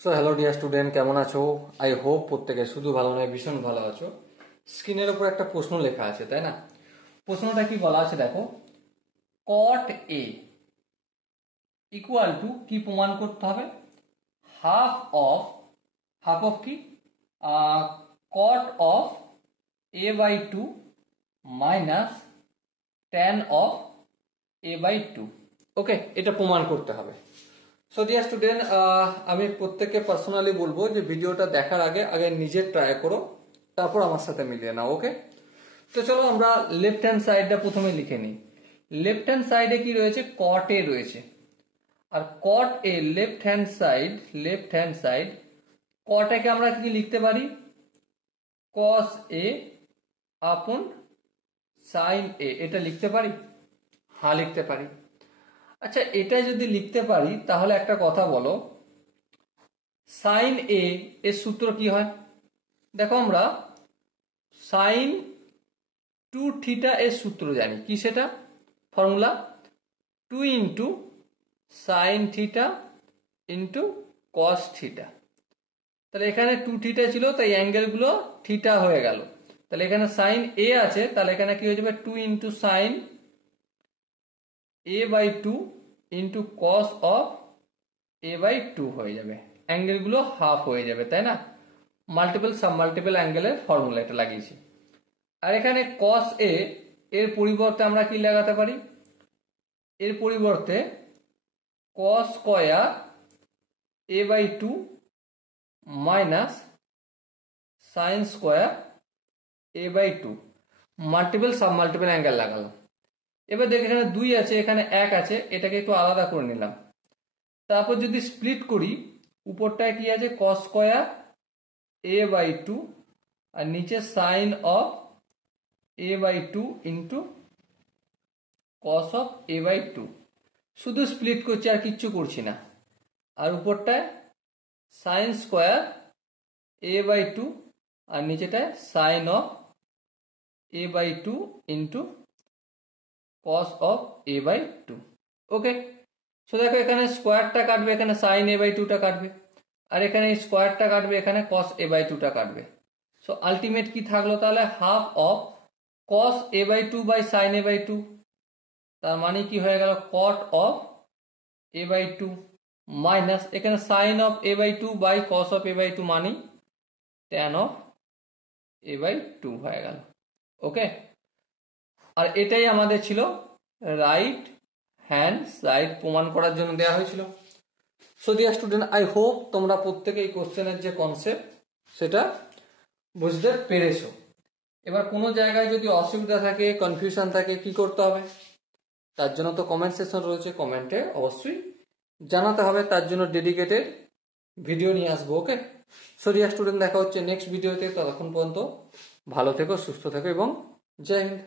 So hello dear student, কেমন আছো? I hope প্রত্যেকে শুধু ভালো নয় ভীষণ ভালো আছো। স্ক্রিনের উপর একটা প্রশ্ন লেখা আছে, তাই না? প্রশ্নটা কি বলা আছে দেখো, কট এ ইকুয়াল টু কি প্রমাণ করতে হবে? হাফ অফ কি cot of A by two minus tan of A by two. Okay, এটা প্রমাণ করতে হবে। সো ডিয়ার স্টুডেন্ট, আমি প্রত্যেককে পার্সোনালি বলবো যে ভিডিওটা দেখার আগে নিজে ট্রাই করো, তারপর আমার সাথে মিলিয়ে নাও। ওকে, তো চলো আমরা লেফট হ্যান্ড সাইডটা প্রথমে লিখে নিই। লেফট হ্যান্ড সাইডে কি রয়েছে? কট এ রয়েছে। আর কট এ লেফট হ্যান্ড সাইড কট একে আমরা কি লিখতে পারি? কস এ আপন সাইন এ, এটা লিখতে পারি? হ্যাঁ, লিখতে পারি। আচ্ছা, এটা যদি লিখতে পারি তাহলে একটা কথা বলো, সাইন এ এর সূত্র কি হয়? দেখো, আমরা সাইন টু থিটা এর সূত্র জানি। কি সেটা? Formula 2 into sine theta into cos theta. তাহলে এখানে 2 থিটা ছিল, তাই অ্যাঙ্গেলগুলো থিটা হয়ে গেল। তাহলে এখানে সাইন এ আছে, তাহলে এখানে কি হয়ে যাবে? 2 into sine A by two into cos of A by two হয়ে যাবে। অ্যাঙ্গেলগুলো হাফ হয়ে যাবে, তাই না? মাল্টিপল সাব মাল্টিপল অ্যাঙ্গেলের ফর্মুলা এটা লাগিয়েছি। আর এখানে কস এ এর পরিবর্তে আমরা কি লাগাতে পারি? এর পরিবর্তে cos square A by two minus sine square A by two, multiple sub multiple angle লাগালাম। এবার দেখ, এখানে 2 আছে, এখানে 1 আছে, এটাকে একটু আলাদা করে নিলাম। তারপর যদি স্প্লিট করি, উপরটায় কি আছে? Cos square A by two, আর নিচে sine of A by two into cos of A by two. শুধু স্প্লিট করছি, আর কিচ্ছু করছি না। আর উপরটায় sine square A by two, আর নিচেটায় sine of A by two into cos of A by two. Okay, so দেখো, এখানে স্কোয়ারটা কাটবে, এখানে সাইন এ বাই টুটা কাটবে, আর এখানে স্কোয়ারটা কাটবে, এখানে কস এ বাই টুটা কাটবে। সো আলটিমেট কি থাকলো তাহলে? Half of cos A by two by sine A by two. তার মানে কি হয়ে গেল? Cot of A by two minus এখানে sine of A by two by cos of A by two, মানে tan of A by two হয়ে গেল। ওকে, আর এটাই আমাদের ছিল রাইট হ্যান্ড সাইড প্রমাণ করার জন্য দেওয়া হয়েছিল। So dear student, I hope তোমরা প্রত্যেকে এই কোশ্চেনের যে কনসেপ্ট সেটা বুঝতে পেরেছো। এবার কোনো জায়গায় যদি অসুবিধা থাকে, কনফিউশন থাকে, কি করতে হবে? তার জন্য তো কমেন্ট সেকশন রয়েছে, কমেন্টে অবশ্যই জানাতে হবে। তার জন্য ডেডিকেটেড ভিডিও নিয়ে আসবো। ওকে, সো ডিয়ার স্টুডেন্ট, দেখা হচ্ছে নেক্সট ভিডিওতে। ততক্ষণ পর্যন্ত ভালো থেকো, সুস্থ থেকো এবং জয় হিন্দ।